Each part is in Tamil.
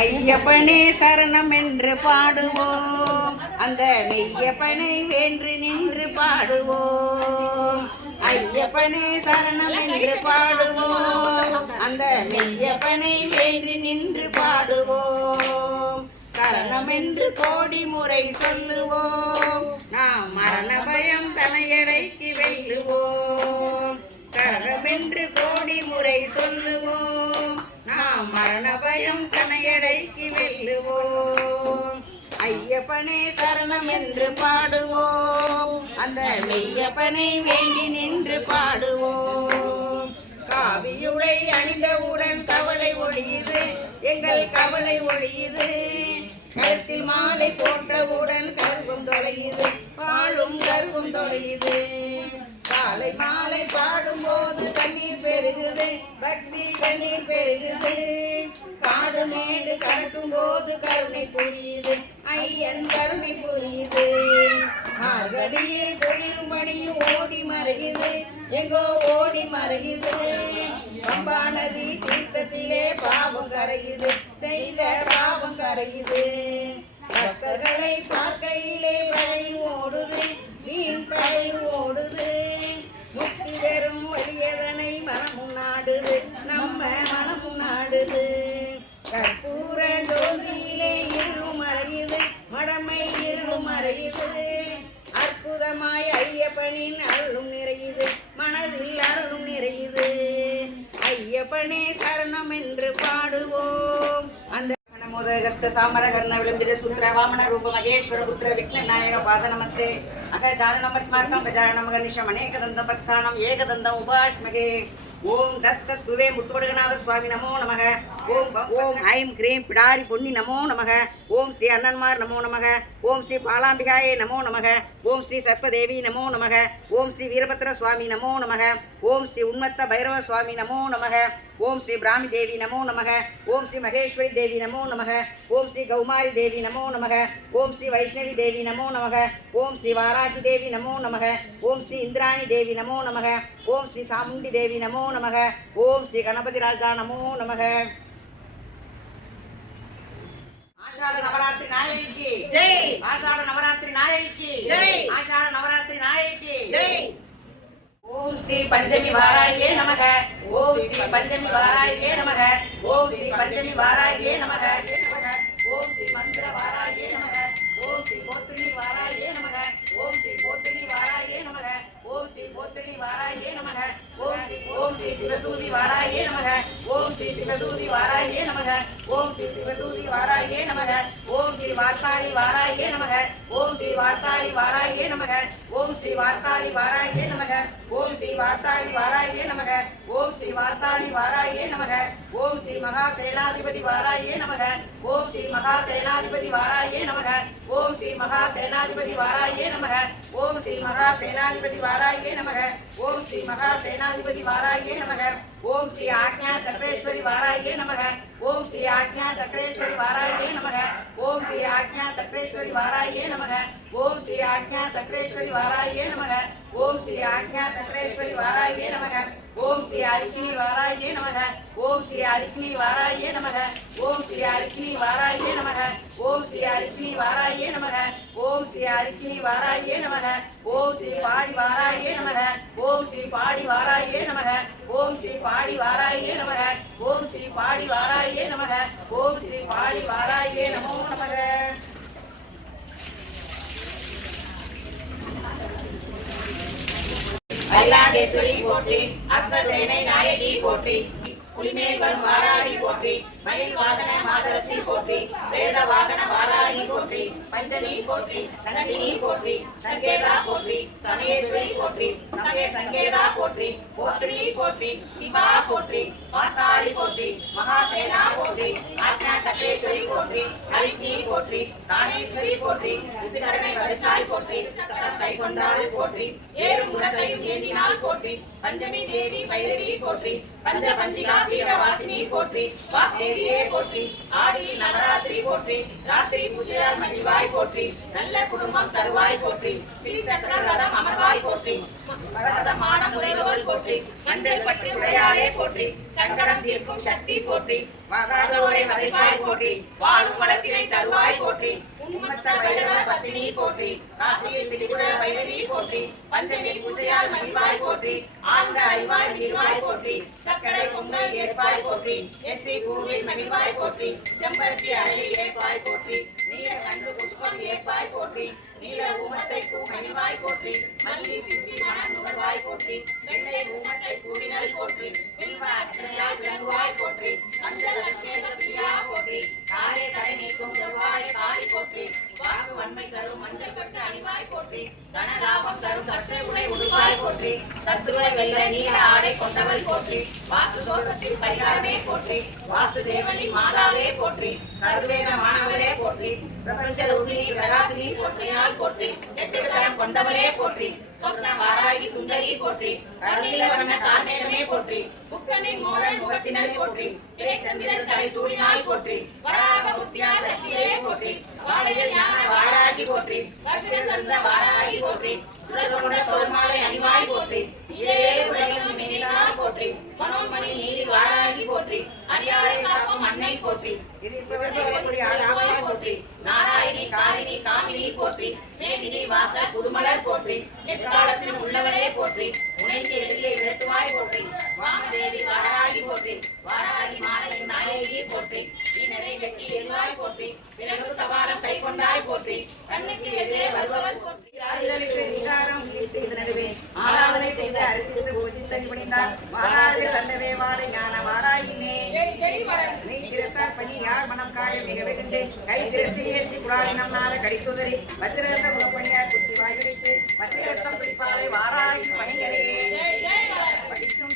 ஐயப்பனே சரணம் என்று பாடுவோம், அந்த மெய்யப்பனை வென்று நின்று பாடுவோம். ஐயப்பனே சரணம் என்று பாடுவோம், அந்த மெய்யப்பனை வென்று நின்று பாடுவோம். சரணம் என்று கோடி முறை சொல்லுவோம், நாம் மரண பயம் தலையடைக்கு வெல்லுவோம். சரணம் என்று கோடி முறை சொல்லுவோம், நாம் மரண பயம் கனையடைக்கு வெல்லுவோம். ஐயப்பனே சரணம் என்று பாடுவோம், அந்த மெய்யப்பனை வேண்டி நின்று பாடுவோம். காவியுடை அணிந்தவுடன் கவலை ஒழியுது, எங்கள் கவலை ஒழியுது. கழுத்தில் மாலை போட்டவுடன் கர்வம் தொலையுது, பாழும் கர்வம் தொலையுது. காலை மாலை பாடும்போது கண்ணீர் பெருகுது, பக்தி கண்ணீர் பெருகுது. காடு மேடு கடக்கும் போது கருணை புரியுது, ஐயன் கருணை புரியுது. மார்கழியில் பொழியும் பணியும் ஓடி மறையுது, எங்கோ ஓடி மறையுது. பம்பா நதி தீர்த்தத்திலே பாவம் கரையுது, செய்த பாவம் கரையுது. பக்தர்களை பார்க்கையிலே பழையும் ஓடுது, வீண் பழையும் ஓடுது. முக்தி பெறும் வழியதனை மனமும் நாடுது, நம்ம மனமும் நாடுது. கற்பூர ஜோதியிலே இருளும் மறையுது, மடமை இருளும் மறையுது. அற்புதமாய் ஐயப்பனின் அருளும் நிறையுது, மனதில் அருளும் நிறையுது. ஐயப்பனே சரணம் என்று பாடுவோம், அந்த मोदगस्त सामरकर्ण विलंबित सूत्र वामन रूप महेश्वर पुत्र विघ्न नायक पाद नमस्ते अख जाननमस्मार्कं प्रजानम गणेशम अनेकदंत भक्तानां एकदंतं उपास्महे. ओम तत्सत्तुवे मुत्तुवडगनाथ स्वामी नमो नमः. ओम ओम ऐं क्रीं पिडारी पुण्य नमो नमः. ओम श्री अन्नन्मार नमो नमः. ओम श्री पालाम्बिकाये नमो नमः. ओम श्री सर्पदेवी नमो नमः. ओम श्री वीरभद्र स्वामी नमो नमः. ओम श्री उन्मत्त भैरव स्वामी नमो नमः. ओम श्री ब्राह्मी देवी नमो नमः. ओम श्री महेश्वरी देवी नमो नमः. ओम श्री गौमारी देवी नमो नमः. ओम श्री वैष्णवी देवी नमो नमः. ओम श्री वाराही देवी नमो नमः. ओम श्री इंद्राणी देवी नमो नमः. ओम श्री चामुंडी देवी नमो नमः. ओम श्री गणपति राजा नमो नमः. आषाढ़ नवरात्रि नायकी की जय. आषाढ़ नवरात्रि नायकी की जय. आषाढ़ नवरात्रि नायकी की जय. ओम श्री पंचमी वाराये नमः. ओम श्री पंचमी वाराये नमः. ओम श्री पंचमी वाराये नमः. ओम श्री मंत्र वाराये नमः. ओम श्री गोत्रिणी वाराये नमः. ओम श्री गोत्रिणी वाराये नमः. ओम श्री गोत्रिणी वाराये नमः. ओम श्री शिवदूती वाराये नमः. ओम श्री शिवदूती वाराये नमः. ओम श्री शिवदूती वाराये नमः. ओम श्री वार्ताली वाराये नमः. ओम श्री वार्ताली वाराये नमः. ओम श्री वार्ताली वाराये नमः. ओम श्री वार्ताली वाराये नमः. ओम श्री वार्ताली वाराये नमः. ओम श्री महासेनाधिपति वाराये नमः. ओम श्री महासेनाधिपति वाराये नमः. ओम श्री महासेनाधिपति वाराये नमः. ओम श्री महासेनाधिपति वाराये नमः. ओम श्री महासेनाधिपति वाराये नमः. ओम श्री आज्ञा चक्रेश्वरी वाराये नमः. ओम श्री आज्ञा चक्रेश्वरी वाराये नमः. ओम श्री आज्ञा चक्रेश्वरी वाराये नमः. ओम श्री आज्ञा चक्रेश्वरी वाराये नमः. ओम श्री आज्ञा चक्रेश्वरी वाराये नमः. ओम श्री आरिक्नी वाराये नमः. ओम श्री आरिक्नी वाराये नमः. ओम श्री आरिक्नी वाराये नमः. ओम श्री आरिक्नी वाराये नमः. ओम श्री आरिक्नी वाराये नमः. ओम श्री पाड़ी वाराये नमः. ओम श्री पाड़ी वाराये नमः. ओम श्री पाड़ी वाराये नमः. ओम श्री पाड़ी वाराये नमः. ओम श्री पाड़ी वाराये नमो नमः. अय्याडेश्वरी पोट्री अश्वसेनै नायकी पोट्री पुलिमेल वरुण वाराही पोट्री मயில் வாகன மாதரசி போற்றி வேத வாகன வாராகி போற்றி பஞ்சமி போற்றி சங்கடினி போற்றி சங்கேதா போற்றி சமயேஸ்வரி போற்றி சமய சங்கேதா போற்றி போத்ரி போற்றி சிவா போற்றி பார்த்தாரி போற்றி மகாசேனா போற்றி ஆக்ஞா சக்ரேஸ்வரி போற்றி ஹரிக்னி போற்றி தானேஸ்வரி போற்றி விசுகரணை வதத்தாய் போற்றி கை கொண்டாள் போற்றி ஏறும் உலகையும் ஏந்தினாள் போற்றி பஞ்சமி தேவி பைரவி போற்றி பஞ்ச பஞ்சிகா வீரவாசினி போற்றி வாசேவியே போற்றி ஆடி நவராத்திரி போற்றி ராத்திரி பூஜையால் மகிழ்வாய் போற்றி நல்ல குடும்பம் தருவாய் போற்றி திரிசக்கர ரதம் அமர்வாய் போற்றி மகரதம் ஆட முறைவர்கள் போற்றி மஞ்சள் பற்றி உடையாளே போற்றி சங்கடம் தீர்க்கும் சக்தி போற்றி வாதாதோரை வதைப்பாய் போற்றி வாழும் வளத்தினை தருவாய் போற்றி உன்மத்த பைரவ பத்தினி போற்றி காசியில் திரிபுர பைரவி போற்றி பஞ்சமி பூஜையால் மகிழ்வாய் போற்றி ஆழ்ந்த அறிவாய் நீர்வாய் போற்றி சக்கரை பொங்கல் ஏற்பாய் போற்றி நெற்றி பூவில் மகிழ்வாய் போற்றி செம்பருத்தி அருளி ஏற்பாய் போற்றி நீல சங்கு புஷ்பம் ஏற்பாய் போற்றி நீல ஊமத்தை பூ மகிழ்வாய் போற்றி மல்லி பிச்சி மணம் நுகர்வாய் போற்றி வெள்ளை ஊமத்தை பூவினல் போற்றி வில்வ அர்ச்சனையால் விளங்குவாய் போற்றி மஞ்சள் அபிஷேக பிரியா போற்றி தாயே தடை நீக்கும் செவ்வாய் காளி போற்றி வாக்கு வன்மை தரும் மஞ்சள் பட்டு அணிவாய் போற்றி தனலாபம் தரும் பச்சை உடை உடுவாய் போற்றி சத்துருவை வெள்ள நீல ஆடை கொண்டவள் போற்றி வாசு தோஷத்தில் பரிகாரமே போற்றி வாசு தேவனி மாதாவே போற்றி சர்வேத மாணவளே போற்றி பிரபஞ்ச ரோகிணி பிரகாசினி போற்றியால் போற்றி எட்டு கரம் கொண்டவளே போற்றி சொர்ண வாராகி சுந்தரி போற்றி கருநில வண்ண கார்மேகமே போற்றி புக்கனின் மோழல் முகத்தினரை போற்றி இளைச்சந்திரன் தலை சூடினாய் போற்றி வராக புத்தியா சக்தியே போற்றி வாழையில் ஞான வாராகி போற்றி வஜ்ரம் தந்த வாராகி போற்றி சுடர்கொண்ட தோர்மாலை அணிவாய் போற்றி இதே உலகிலும் மெனினார் போற்றி மனோன்மணி நீதி வாராகி போற்றி அடியாரை காக்கும் அன்னை போற்றி போற்றி நாராயணி காரிணி காமினி போற்றி மேதினி வாச புதுமலர் போற்றி எக்காலத்திலும் உள்ளவளே போற்றி உனைக்கு எதிரியை விரட்டுவாய் போற்றி வாமதேவி வாராகி போற்றி வாராகி மாலையின் நாயகி போற்றி நீனரை வெட்டி எரிவாய் போற்றி பிறகு தபாலம் கை கொண்டாய் போற்றி கண்ணுக்கு எதிரே வருபவர் போற்றி ஆராதனை செய்து அரிசித்து பூஜித்தடி பணிந்தார் வாராதில் அல்லவே வாட ஞான வாராயினே நீ சிறுத்தார் பணி யார் மனம் காய மிக வெகுண்டு கை சிறுத்தி ஏற்றி குழாயினம் நாள கடித்துதறி வச்சிரத்த குலப்பணியார் குத்தி வாய் வைத்து வச்சிரத்தம் பிடிப்பாலை வாராயின் பணியரே படிக்கும்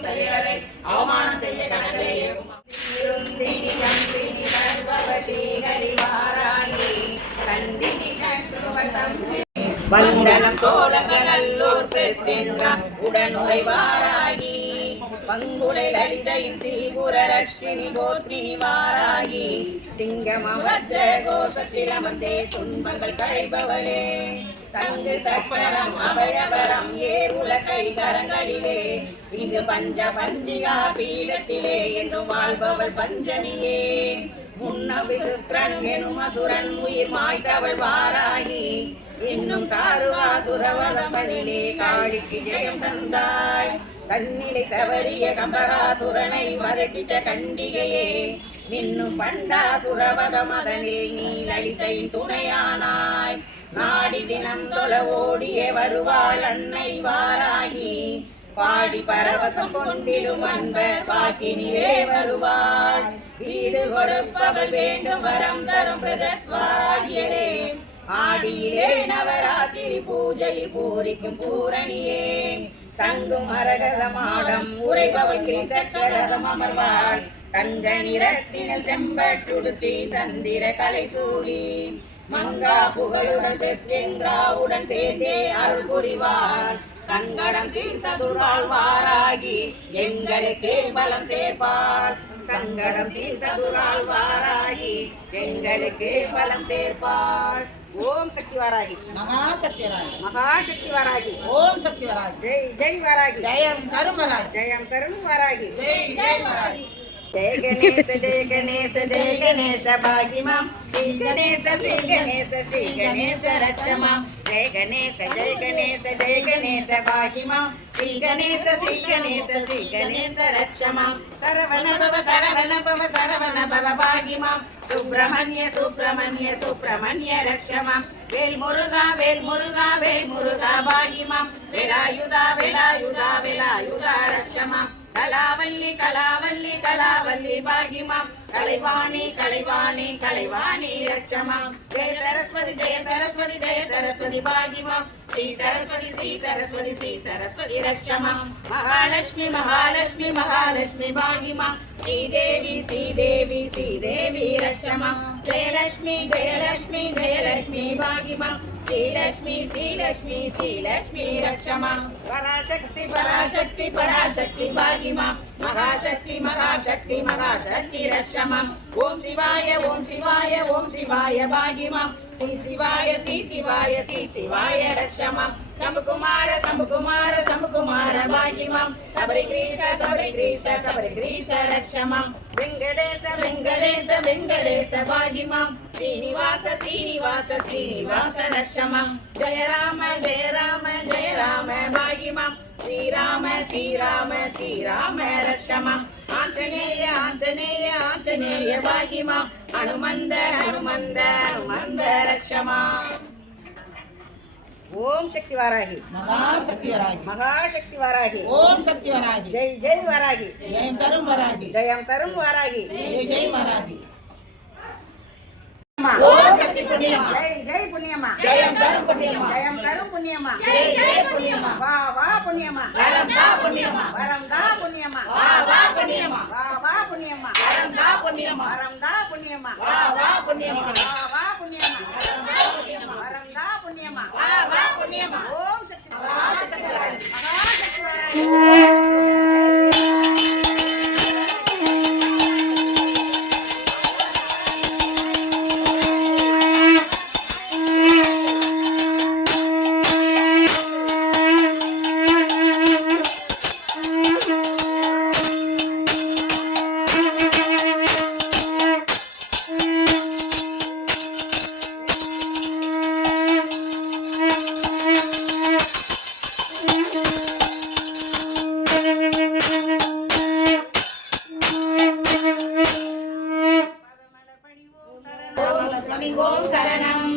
தோன்றும் தலைவரை அவமானம் செய்ய கணக்கே வந்தனம் சோழங்களூர் பிரத்யங்கா உடனுறைவாராகி பங்குடை லலிதையின் ஸ்ரீபுர லட்சுமி போத்ரினி வாராகி சிங்கமவத்ர கோஷத்திலமந்தே துன்பங்கள் கழிபவளே தங்கு சக்கரம் அபயவரம் ஏருள கை கரங்களிலே இங்கு பஞ்ச பஞ்சிகா பீடத்திலே என்று வாழ்பவள் பஞ்சமியே முன்னபி சுக்ரன் எனும் அசுரன் உயிர் மாய்த்தவள் வாராகி இன்னும் தாருவாசுரவதம்பனிலே காளிக்கு ஜெயம் தந்தாய் தன்னிலை தவறிய கம்பகாசுரனை வதக்கிட்ட கண்டிகையே இன்னும் பண்டாசுரவத மதனில் நீ லலிதையின் துணையானாய் நாடி தினம் தொழ ஓடிய வருவாள் அன்னை வாராகி பாடி பரவசம் கொண்டிடும் அன்பர் பாக்கினிலே வருவாள் வீடு கொடுப்பவள் வேண்டும் வரம் தரும் பிரதத்வாகியரே ஆடியிலே நவராத்திரி பூஜையில் பூரிக்கும் பூரணியே தங்கும் அரகத மாடம் உரைபவள் கிரிசக்கரதம் அமர்வாள் தங்க நிறத்தினல் செம்பட்டுடுத்தி சந்திர கலை சூடி மங்கா புகழுடன் பிரத்யங்காவுடன் சேர்ந்தே அருள் புரிவாள் சங்கடம் தீர்சதுரால் வாராகி எங்களுக்கே பலம் சேர்ப்பாள் சங்கடம் தீர்சதுரால் வாராகி எங்களுக்கே பலம் சேர்ப்பாள் ஓம் சக்தி வாராகி மகாசக்தி வராகி மகாசக்தி வாராகி ஓம் சக்தி வராகி ஜெய் ஜெய் வாராகி ஜெயம் தரும் வராகி ஜெயம் தரும் வாராகி ஜெய் ஜெய் வராகி जय गणेश जय गणेश जय गणेश भागी मां श्री गणेश श्री गणेश रक्ष मां जय गणेश जय गणेश भागी मां श्री गणेश श्री गणेश रक्ष मां सरवण भव भागी मां सुब्रह्मण्य सुब्रह्मण्य सुब्रह्मण्य रक्ष मां वेल मुरुगा भागी मां वेलायुधा वेलायुधा वेलायुधा रक्ष मां कलावल्ली कलावल्ली कलावल्ली भागी मां कलैवाणी कलैवाणी कलैवाणी रक्ष मां जय सरस्वती जय सरस्वती भागी मां श्री सरस्वती रक्ष मां महालक्ष्मी महालक्ष्मी महालक्ष्मी भागी मां श्रीदेवी रक्ष मां जयलक्ष्मी जयलक्ष्मी जयलक्ष्मी भागी मां श्रीलक्ष्मी रक्ष मां पराशक्ति पराशक्ति पराशक्ति भागी मां महाशक्ति महाशक्ति महाशक्ति रक्ष मां ओम शिवाय भागी मां श्री शिवाय रक्ष मां शंभुकुमार भागी मां सबरीग्रीस रक्ष मां वेंकटेश भागी मां श्रीनिवास रक्ष मां जय राम भागी मां श्रीराम रक्ष मां आंजनेय भागी मां हनुमंद रक्ष मां ओम शक्ति वाराही महाशक्ति वाराही ओम शक्ति वरागी जय जय वाराही जयम तरुम वरागी जय वाराही ओम शक्ति पुण्यमा जय पुण्यमा जयम तरुम पुण्यमा जय पुण्यमा वाह पुण्यमा वरम दा पुण्यमा वरम दा पुण्यमा वाह पुण्यमा वाह पुण्यमा वरम दा पुण्यमा वरम दा पुण्यमा वाह पुण्यमा वाह पुण्यमा वरम दा पुण्यमा वाह पुण्यमा ओम शक्ति महाशक्ति वाराही ओम शरणम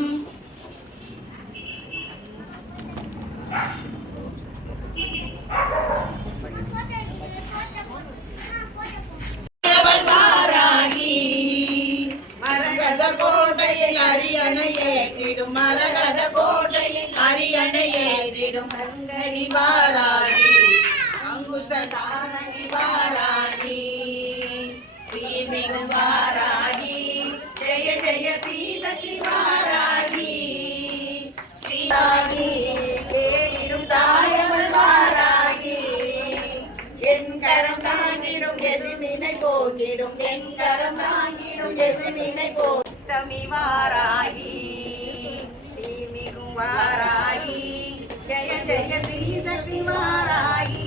மரகத கோட்டையில் அரியணையேறிடும் மங்கனி வாராகி அங்குச தாரணி கரம் தாங்கிடும் எதிர்வினை போக்கிடும் என் கரம் தாங்கிடும் எதிர்வினை போட்டமி வாராயி ஸ்ரீமிகும் வாராயி ஜெய ஜெய ஸ்ரீ சக்தி வாராயி.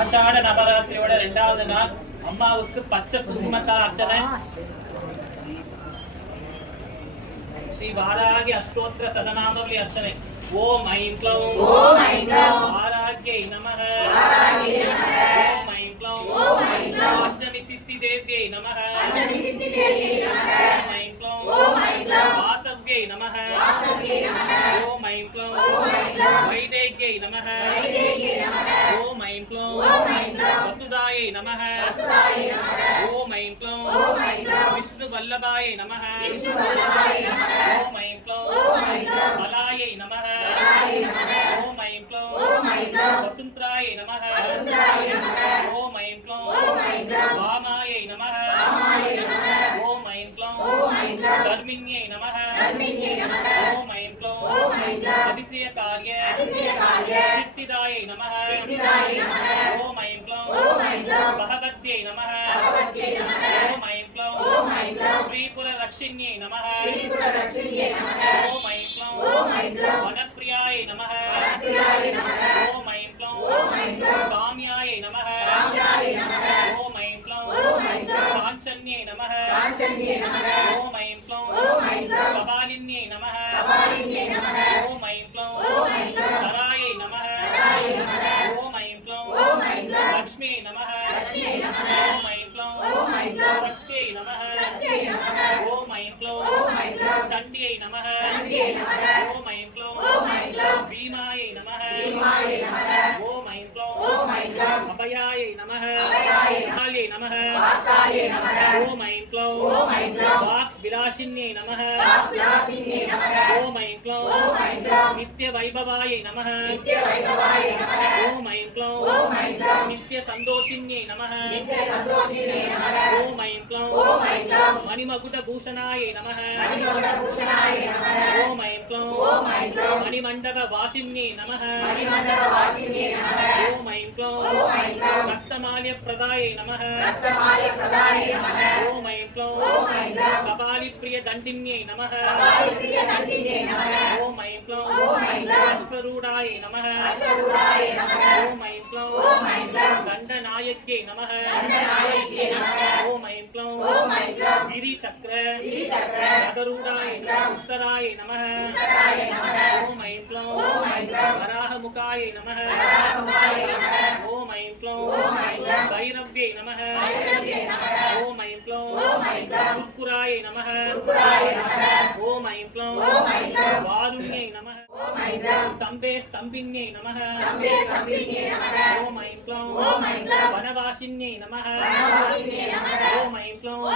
ஆஷாட நவராத்திரியோட 2வது நாள் அம்மாவுக்கு பச்சை குங்குமத்தால் அர்ச்சனை. ஸ்ரீ வாராகி அஷ்டோத்திர சதநாமாவளி அர்ச்சனை. ஓம் ஐம் க்ளௌம் வாராகியை நமः. ஓம் ஐம் க்ளௌம் அஷ்டமி சித்தி தேவ்யை நமः. ஓம் ஐம் க்ளௌம் வாசவ்யை நமः. ஓம் ஐம் க்ளௌம் வைதேகியை நமः. ஓம் ஐம் க்ளௌம் வசுதாயை நமः. ஓம் ஐம் க்ளௌம் விஷ்ணு வல்லபாயை நமः. ஓம் ஐம் க்ளௌம் பலாயை நமः. ஓம் ஐம் க்ளௌம் வசுந்த்ராயை நமः. ஓம் ஐம் க்ளௌம் வாமாயை நமः. ஓம் ஐம் க்ளௌம் தர்மிண்யை நமः. ஓம் ஐம் க்ளௌம் அதிசயகாரிய சித்திதாயை நமः. ஓம் ஐம் க்ளௌம் பகவத்யை நமः. ஓம் ஐம் க்ளௌம் ஸ்ரீபுர ரக்ஷிண்யை நமः. ஓம் ஐம் க்ளௌம் வனப்பிரியாயை நமः. ஓம் ஐம் க்ளௌம் காம்யாயை நமः. ஓம் ஐம் க்ளௌம் காஞ்சன்யை நமः. ஓம் ஐம் க்ளௌம் கபாலின்யை நமः. ஓம் ஐம் க்ளௌம் தராயை நமः. ஓம் ஐம் க்ளௌம் லக்ஷ்மியை நமः. ஓம் ஐம் க்ளௌம் சக்தியை நமः. ஓம் ஐம் க்ளௌம் சண்டியை நமः. ஓம் ஐம் க்ளௌம் பீமாயை நமः. ஓம் ஐம் க்ளௌம் அபயாயை நமः. காளியை நமः. ஓம் ஐம் க்ளௌம் வாக் விலாசின்யை நமः. ஓம் ஐம் க்ளௌம் நித்ய வைபவாயை நமः. ஓம் ஐம் க்ளௌம் நித்ய சந்தோஷின்யை நமः. ஓம் ஐம் க்ளௌம் மணிமகுட பூஷணாயை நமः. ஓம் ஐம் க்ளௌம் மணிமண்டப வாசின்யை நமः. ஓம் ஐம் க்ளௌம் ரக்தமால்ய பிரதாயை நமः. ஓம் ஐம் க்ளௌம் கபாலி பிரிய தண்டின்யை நமः. ஓம் ஐம் க்ளௌம் அஸ்வரூடாயை நமः. ஓம் ஐம் க்ளௌம் தண்டநாயக்யை நமः. ஓம் ஐம் க்ளௌம் கிரி சக்கர நகரூடாயை உத்தராயை நமः. ஓம் ஐம் க்ளௌம் வராஹமுகாயை நமः. ஓம் ஐம் க்ளௌம் பைரவ்யை நமः. ஓம் ஐம் க்ளௌம் குர்குராயை நமः. ஓம் ஐம் க்ளௌம் வாருண்யை நமः. ஸ்தம்பே ஸ்தம்பின்யை நமः. ஓம் ஐம் க்ளௌம் வனவாசின்யை நமः. ஓம் ஐம் க்ளௌம்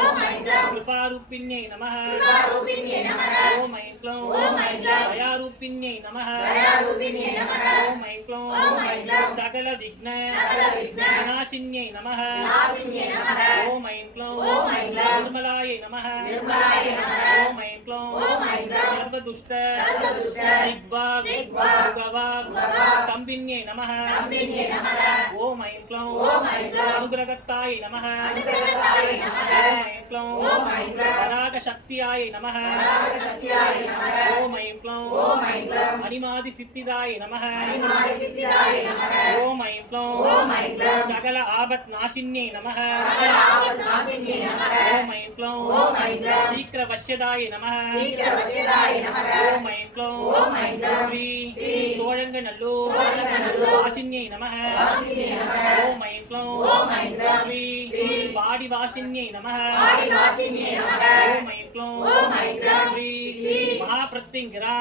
கிருபாரூபிண்யை நமः. ஓம் ஐம் க்ளௌம் தயாரூபிண்யை நமः. ஓம் ஐம் க்ளௌம் சகல விக்ன விநாசின்யை நமः. ஓம் ஐம் க்ளௌம் நிர்மலாயை நமः. ஓம் ஐம் க்ளௌம் சர்வதுஷ்ட திக்வாக் புகவாக் ஸ்தம்பின்யை நமः. ஓம் ஐம் க்ளௌம் அனுகிரகத்தாயை நமः. ஓம் ஐம் க்ளௌம் பராக சக்தியாயை நமः. ஓம் ஐம் க்ளௌம் அனிமாதி சித்திதாயை நமः. ஓம் ஐம் க்ளௌம் சகல ஆபத் நாசின்யை நமः. ஓம் ஐம் க்ளௌம் சீக்கிர வஷ்யதாயை நமः. ஓம் ஐம் க்ளௌம் ஸ்ரீ சோழங்கநல்லூர் வாசின்யை நமः. ஓம் ஐம் க்ளௌம் ஸ்ரீ வாடிவாசின்யை நமः. ஓம் ஐம் க்ளௌம் ஸ்ரீ महाप्रत्यंगिरा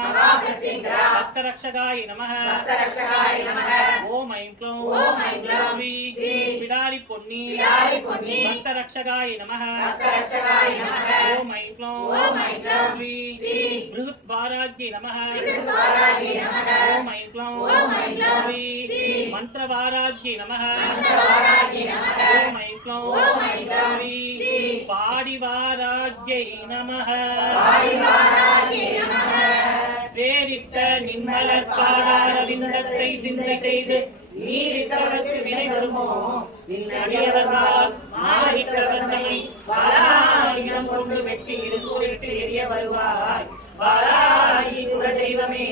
भक्तरक्षकाय नमः ओम ऐं क्लौं श्री पिडारी पोन्नी भक्तरक्षकाय नमः ओम ऐं क्लौं श्री बृहद्वाराज्ञे नमः ओम ऐं क्लौं श्री मंत्रवाराज्ञे नमः ओम ऐं क्लौं श्री पाडिवाराज्ञै नमः வேறிட்ட நின்மலர் பாடாரவிந்தத்தை சிந்தை செய்து நீரிட்டவர்க்கு வினை வருமோ நின்னடியவர்களால் மாறிட்டவர்களை வாராயிரம் கொண்டு வெட்டி இருக்கூறிட்டு எரிய வருவாய் வாராயி குல தெய்வமே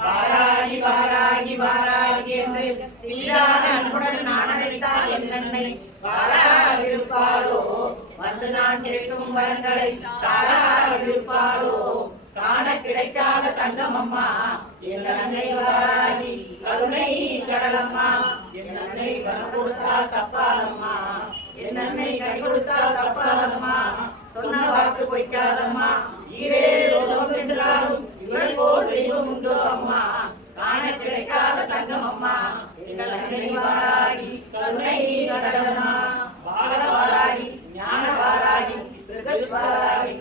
வாராகி வாராகி வாராகி என்று சீரான அன்புடன் நான் அழைத்தால் என் அன்னை வாராதிருப்பாளோ வந்து நான் கேட்கும் வரங்களை தாராதிருப்பாளோ காண கிடைக்காத தங்கம் அம்மா என் அன்னை வாராகி கருணை கடலம்மா என் அன்னை வரம் கொடுத்தால் தப்பாதம்மா என் அன்னை கை கொடுத்தால் தப்பாதம்மா சொன்ன வாக்கு பொய்க்காதம்மா ஈரே லோகம் என்றாலும் இவள் போல் தெய்வம் உண்டோ அம்மா காண கிடைக்காத தங்கம் அம்மா எங்கள் அன்னை வாராகி கருணை கடலம்மா பால வாராகி ஞான வாராகி பிரகத் வாராகி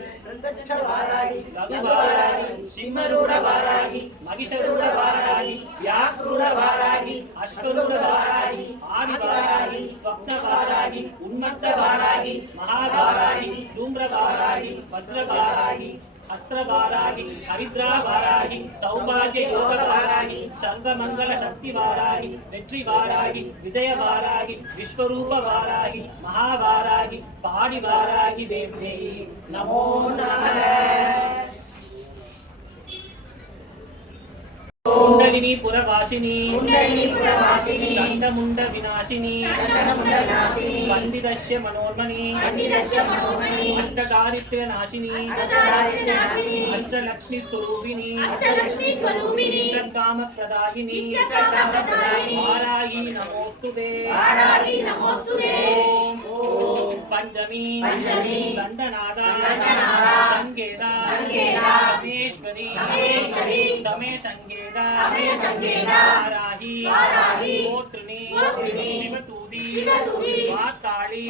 வாராகி வாராகி சிம்மரூட வாராகி மகிஷரூட வாராகி வியாக்ரூட வாராகி அஸ்வரூட வாராகி ஆதி வாராகி ஸ்வப்ன வாராகி உன்மத்த வாராகி மகாவாராகி தூம்ர வாராகி வஜ்ர வாராகி अस्त्र वाराहि हरिद्रा वाराहि सौभाग्य योग वाराहि सर्वमंगल शक्ति वाराहि वेट्री वाराहि विजय वाराहि विश्वरूप वाराहि महावाराहि पाणि वाराहि देव्यै नमो नमः कुंडलिनी पुरवासिनी शंखमुंड विनाशिनी वंदितस्य मनोन्मणि अष्टदारिद्र्य नाशिनी अष्टलक्ष्मी स्वरूपिणी अष्टकाम प्रदायिनी वाराही नमोस्तुते ओम पंचमी दंडनादा संगेदा समेश्वरी समय संगेदा वाराही गोत्रिणी शिवतूदी वाकाली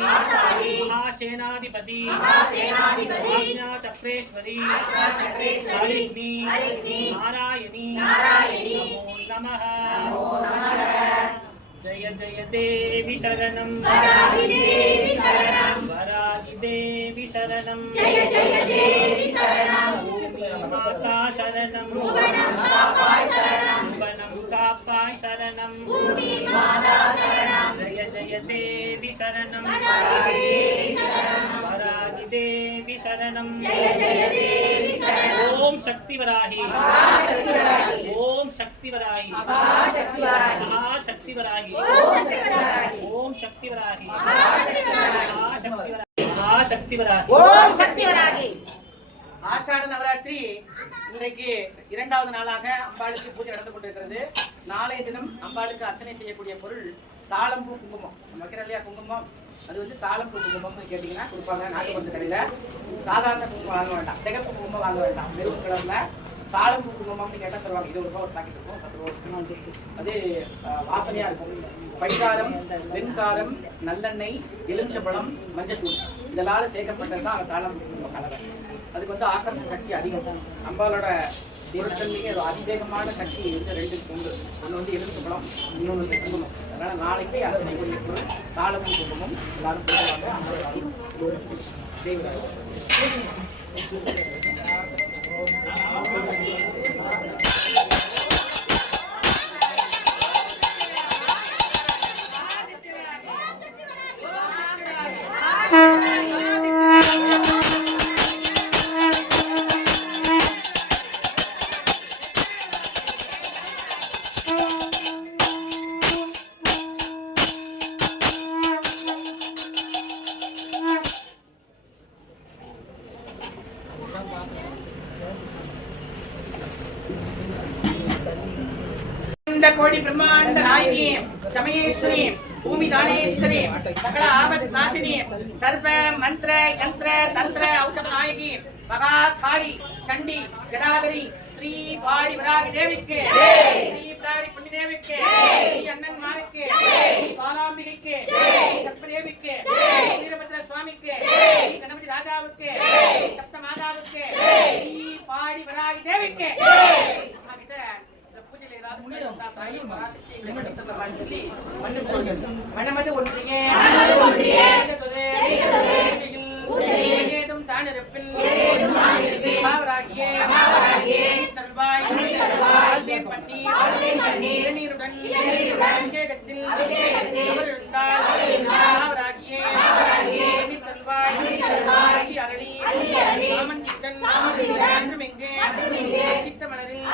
महासेनाधिपति आज्ञाचक्रेश्वरी हरिग्नि नारायणी नमो नमः जय जय देवी शरणं वराहि देवी शरणं जय जय देवी शरणं माता शरणं भुवनं कापाय शरणं जय जय देवी शरणं वराहि देवी शरणं ओम शक्ति वराहि ओम शक्ति वराहि महाशक्ति वराहि ओम शक्ति वराहि महाशक्ति वराहि ஓம் சக்தி வராகி. ஆஷாட நவராத்திரி இன்றைக்கு இரண்டாவது நாளாக அம்பாளுக்கு பூஜை நடந்து கொண்டிருக்கிறது. நாளைய தினம் அம்பாளுக்கு அர்ச்சனை செய்யக்கூடிய பொருள் தாளம்பூ குங்குமம். நம்ம வைக்கிற இல்லையா குங்குமம், அது வந்து தாளம்பூ குங்குமம்னு கேட்டீங்கன்னா கொடுப்பாங்க. நாட்டு மருந்து கடையில சாதாரண குங்குமம் வாங்க வேண்டாம், சிகப்பு குங்குமம் வாங்க வேண்டாம். மெரூன் கலர்ல தாளம்பூ குங்குமம்னு கேட்டால் தருவாங்க. 20 ரூபாய் ஒரு பாக்கெட் இருக்கும், 10 ரூபாய். அது வாசனையா இருக்கும். பைகாரம், வெண்காரம், நல்லெண்ணெய், எலுமிச்சம்பழம், மஞ்சள் இதெல்லாம் சேர்க்கப்பட்டது தான் தாளம்பூ குங்குமம் கலவை. அதுக்கு வந்து ஆக்கர்ஷ சக்தி அதிகம். அம்பாலோட பொருட்கள்லேயே அதிவேகமான சக்தி வந்து 2 உண்டு. ஒன்று வந்து எலுமிச்சம்பழம், இன்னொன்று வந்து குங்குமம். அதனால நாளைக்கு அத்தனை கூடிய பொருள் தாளம்பூ குங்குமம் எல்லாரும் போடுவாங்க. கோடி பிரம்மாண்ட நாயகி சமயேஸ்வரி பூமி தானேஸ்வரி சகல ஆபத் நாசினி சர்வ மந்திர யந்திர சந்திர ஔஷத நாயகி மகா காளி சண்டி கடாதரி ஸ்ரீ பாடி வராகி தேவிக்கு ஸ்ரீ பிடாரி புண்ணி தேவிக்கு ஸ்ரீ அண்ணன்மாருக்கு ஸ்ரீ பாலாம்பிகைக்கு சர்ப்பதேவிக்கு வீரபத்ர சுவாமிக்கு ஸ்ரீ கணபதி ராஜாவுக்கு சப்த மாதாவுக்கு ஸ்ரீ பாடி வராகி தேவிக்கு அம்மா கிட்ட இந்த பூஜையில ஏதாவது குறை இருந்தா தாயே பராசக்தி எங்களை மன்னித்தருள வான்னு சொல்லி மன்னிப்பு சொல்லுங்க. மனமது ஒன்றியே பூஜையில் தானிருப்பில் பாவராகியே தல்வாய் ஆல்தேன் பண்ணி இளநீருடன் அபிஷேகத்தில் அமர்ந்தால் பாவராகியே தல்வாய் அரளி ராமன் சித்தன் மற்றும் எங்கே சித்த மலரில்